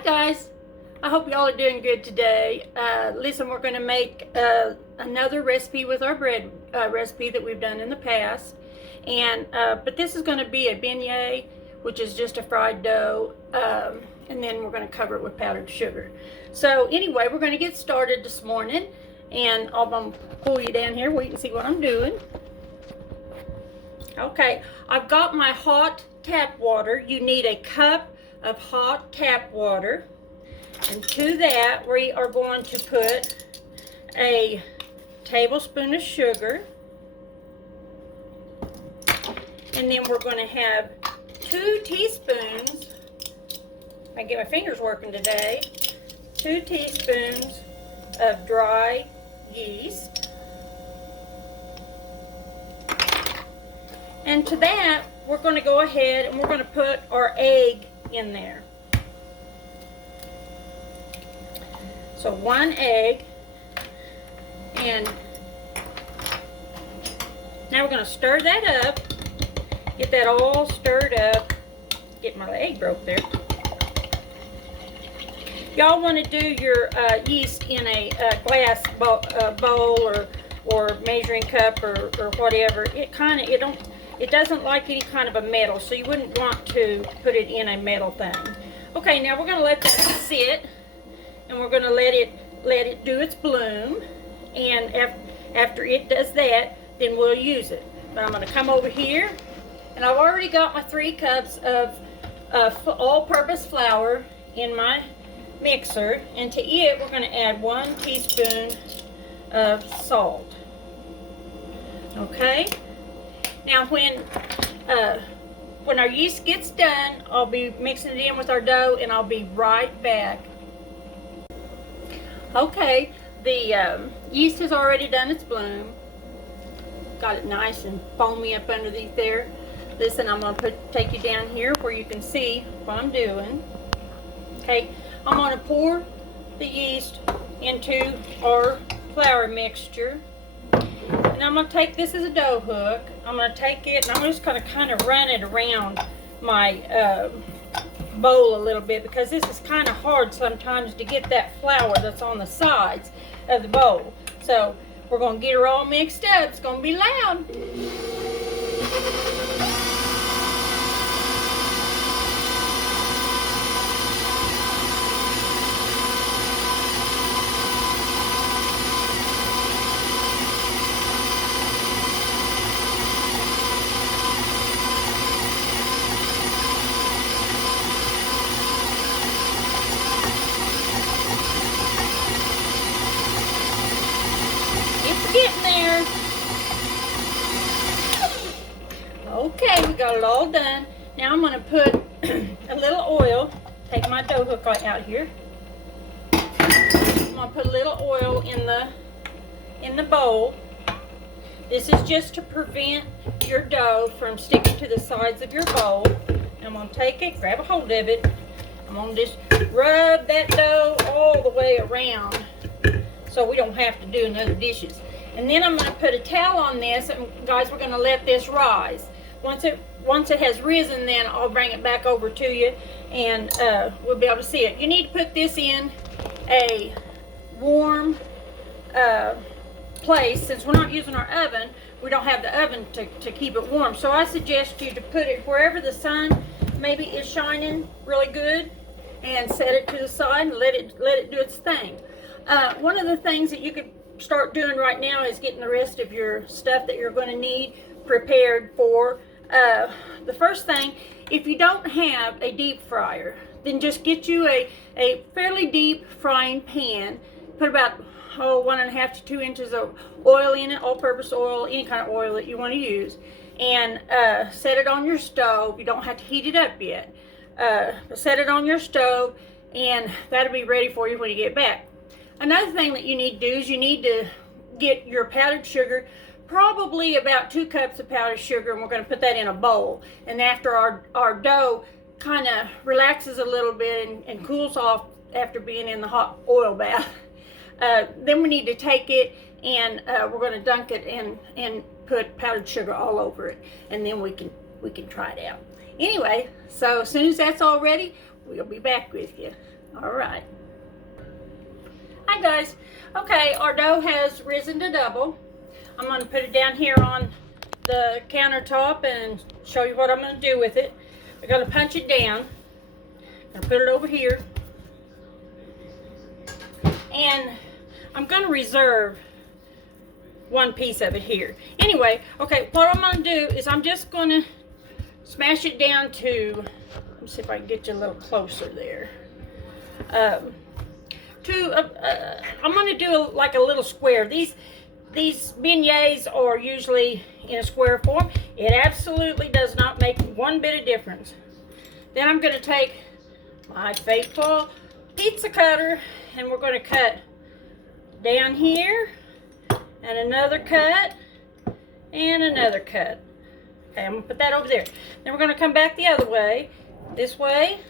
Hi guys, I hope y'all are doing good today. Listen, we're going to make another recipe with our bread recipe that we've done in the past, and but this is going to be a beignet, which is just a fried dough, and then we're going to cover it with powdered sugar. So anyway, we're going to get started this morning, and I'm going to pull you down here where you can see what I'm doing. Okay, I've got my hot tap water. You need a cup of hot tap water, and to that we are going to put a tablespoon of sugar, and then we're going to have 2 teaspoons, I get my fingers working today, 2 teaspoons of dry yeast, and to that we're going to go ahead and we're going to put our egg in there. So 1 egg, and now we're going to stir that up, get that all stirred up. Get my egg broke there. Y'all want to do your yeast in a glass bowl or measuring cup or whatever. It doesn't like any kind of a metal, so you wouldn't want to put it in a metal thing. Okay, now we're going to let that sit, and we're going to let it do its bloom, and after it does that, then we'll use it. But I'm going to come over here, and I've already got my 3 cups of all-purpose flour in my mixer, and to it we're going to add 1 teaspoon of salt. Okay. Now when our yeast gets done, I'll be mixing it in with our dough, and I'll be right back. Okay, the yeast has already done its bloom. Got it nice and foamy up underneath there. Listen, I'm going to take you down here where you can see what I'm doing. Okay, I'm going to pour the yeast into our flour mixture. And I'm going to take this as a dough hook. I'm going to take it and I'm just going to kind of run it around my bowl a little bit, because this is kind of hard sometimes to get that flour that's on the sides of the bowl. So we're going to get her all mixed up. It's going to be loud. Getting there. Okay, we got it all done. Now I'm going to put a little oil. Take my dough hook out here. I'm going to put a little oil in the bowl. This is just to prevent your dough from sticking to the sides of your bowl. I'm going to take it, grab a hold of it. I'm going to just rub that dough all the way around so we don't have to do another dishes. And then I'm going to put a towel on this, and guys, we're going to let this rise. Once it has risen, then I'll bring it back over to you, and we'll be able to see it. You need to put this in a warm place. Since we're not using our oven, we don't have the oven to keep it warm. So I suggest you to put it wherever the sun maybe is shining really good, and set it to the side and let it do its thing. One of the things that you could start doing right now is getting the rest of your stuff that you're going to need prepared for. The first thing, if you don't have a deep fryer, then just get you a fairly deep frying pan. Put about 1.5 to 2 inches of oil in it, all-purpose oil, any kind of oil that you want to use, and set it on your stove. You don't have to heat it up yet. Set it on your stove, and that'll be ready for you when you get back. Another thing that you need to do is you need to get your powdered sugar, probably about 2 cups of powdered sugar, and we're going to put that in a bowl. And after our dough kind of relaxes a little bit and cools off after being in the hot oil bath, then we need to take it and we're going to dunk it and put powdered sugar all over it, and then we can try it out. Anyway, so as soon as that's all ready, we'll be back with you. All right. Hi guys. Okay, our dough has risen to double. I'm going to put it down here on the countertop and show you what I'm going to do with it. I'm going to punch it down. I'm going to put it over here. And I'm going to reserve one piece of it here. Anyway, okay, what I'm going to do is I'm just going to smash it down to, let me see if I can get you a little closer there. I'm going to do like a little square. These beignets are usually in a square form. It absolutely does not make one bit of difference. Then I'm going to take my faithful pizza cutter and we're going to cut down here and another cut and another cut. Okay, I'm going to put that over there. Then we're going to come back the other way, this way.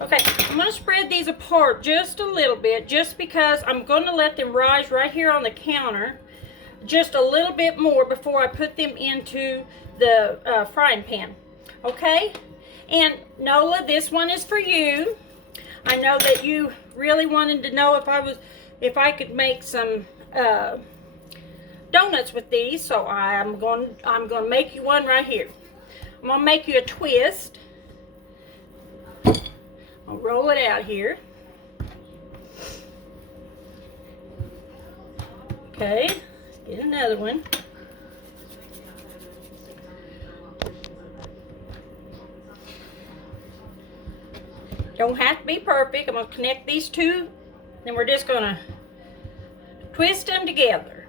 Okay, I'm going to spread these apart just a little bit, just because I'm going to let them rise right here on the counter just a little bit more before I put them into the frying pan. Okay? And Nola, this one is for you. I know that you really wanted to know if I could make some donuts with these, so I'm going to make you one right here. I'm going to make you a twist. I'll roll it out here. Okay, let's get another one. Don't have to be perfect. I'm going to connect these two, then we're just going to twist them together.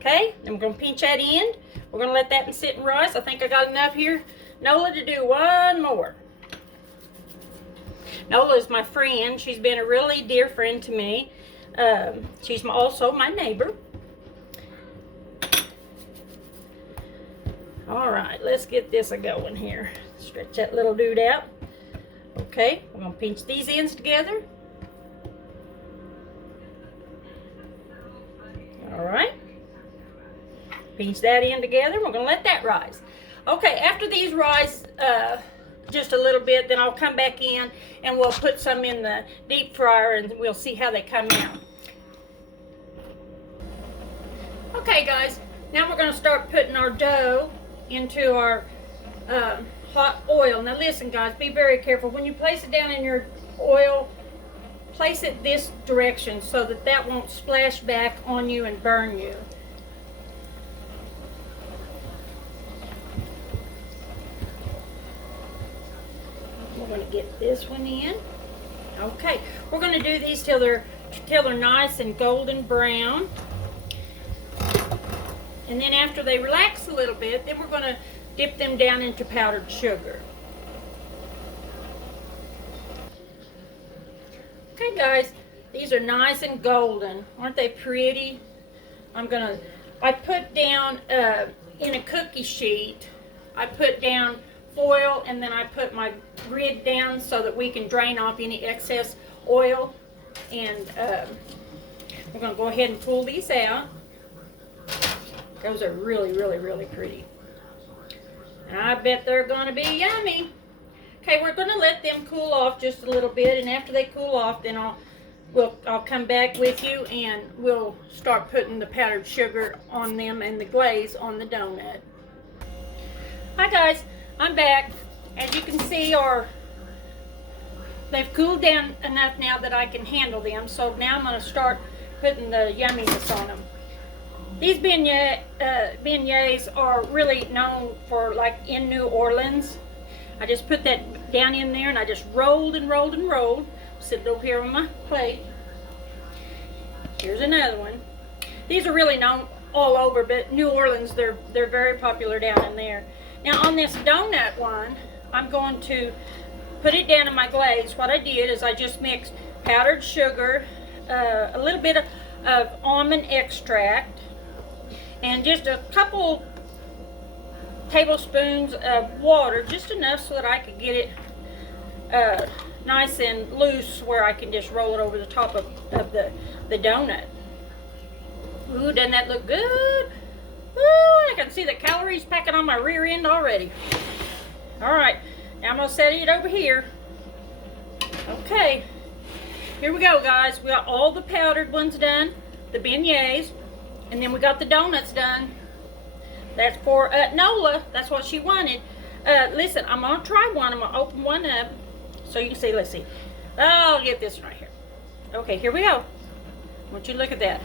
Okay, then we're going to pinch that end. We're going to let that one sit and rise. I think I got enough here, Nola, to do one more. Nola is my friend. She's been a really dear friend to me. She's also my neighbor. All right, let's get this a-going here. Stretch that little dude out. Okay, we're going to pinch these ends together. All right. Pinch that end together. We're going to let that rise. Okay, after these rise just a little bit, then I'll come back in and we'll put some in the deep fryer and we'll see how they come out. Okay guys, now we're going to start putting our dough into our hot oil. Now listen guys, be very careful. When you place it down in your oil, place it this direction so that that won't splash back on you and burn you. We're going to get this one in. Okay, we're going to do these till they're nice and golden brown. And then after they relax a little bit, then we're going to dip them down into powdered sugar. Okay guys, these are nice and golden. Aren't they pretty? I put down in a cookie sheet, I put down foil, and then I put my grid down so that we can drain off any excess oil. And we're going to go ahead and pull these out. Those are really, really, really pretty. And I bet they're going to be yummy. Okay, we're going to let them cool off just a little bit, and after they cool off, then I'll come back with you and we'll start putting the powdered sugar on them and the glaze on the donut. Hi guys, I'm back. As you can see, they've cooled down enough now that I can handle them. So now I'm going to start putting the yumminess on them. These beignets are really known for, like, in New Orleans. I just put that down in there and I just rolled and rolled and rolled. Sit it over here on my plate. Here's another one. These are really known all over, but New Orleans, they're very popular down in there. Now on this donut one, I'm going to put it down in my glaze. What I did is I just mixed powdered sugar, a little bit of almond extract, and just a couple tablespoons of water, just enough so that I could get it nice and loose where I can just roll it over the top of the donut. Ooh, doesn't that look good? Ooh, I can see the calories packing on my rear end already. All right, now I'm gonna set it over here. Okay, here we go, guys. We got all the powdered ones done, the beignets, and then we got the donuts done. That's for Nola. That's what she wanted. Listen, I'm gonna try one. I'm gonna open one up so you can see. Let's see. I'll get this right here. Okay, here we go. I want you to look at that.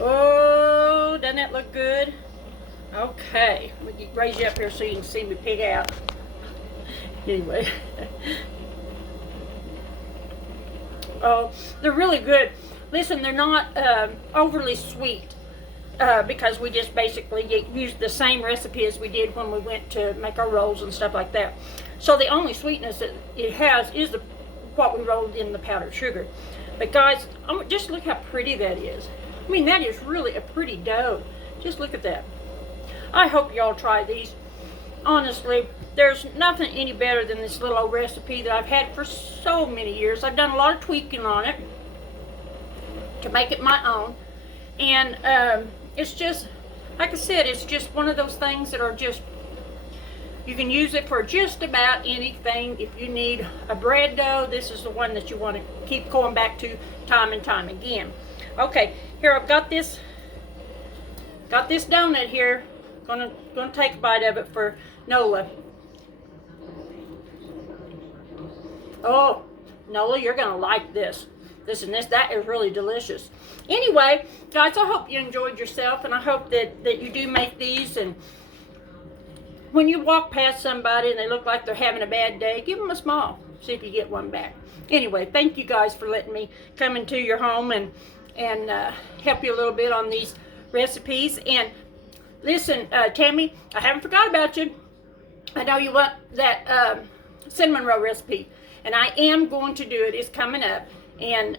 Oh, doesn't that look good? Okay, let me raise you up here so you can see me pig out. Anyway. Oh, they're really good. Listen, they're not overly sweet because we just basically used the same recipe as we did when we went to make our rolls and stuff like that. So the only sweetness that it has is what we rolled in the powdered sugar. But guys, just look how pretty that is. I mean, that is really a pretty dough. Just look at that. I hope y'all try these. Honestly, there's nothing any better than this little old recipe that I've had for so many years. I've done a lot of tweaking on it to make it my own. And it's just, like I said, it's just one of those things that are just, you can use it for just about anything. If you need a bread dough, this is the one that you want to keep going back to time and time again. Okay, here I've got this donut here. Gonna take a bite of it for Nola. Oh, Nola, you're gonna like this. That is really delicious. Anyway, guys, I hope you enjoyed yourself, and I hope that you do make these. And when you walk past somebody and they look like they're having a bad day, give them a smile. See if you get one back. Anyway, thank you guys for letting me come into your home and help you a little bit on these recipes. And listen, Tammy, I haven't forgot about you. I know you want that cinnamon roll recipe, and I am going to do it. It's coming up, and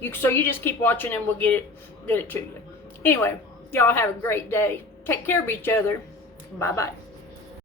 you just keep watching, and we'll get it to you. Anyway, y'all have a great day. Take care of each other. Bye bye.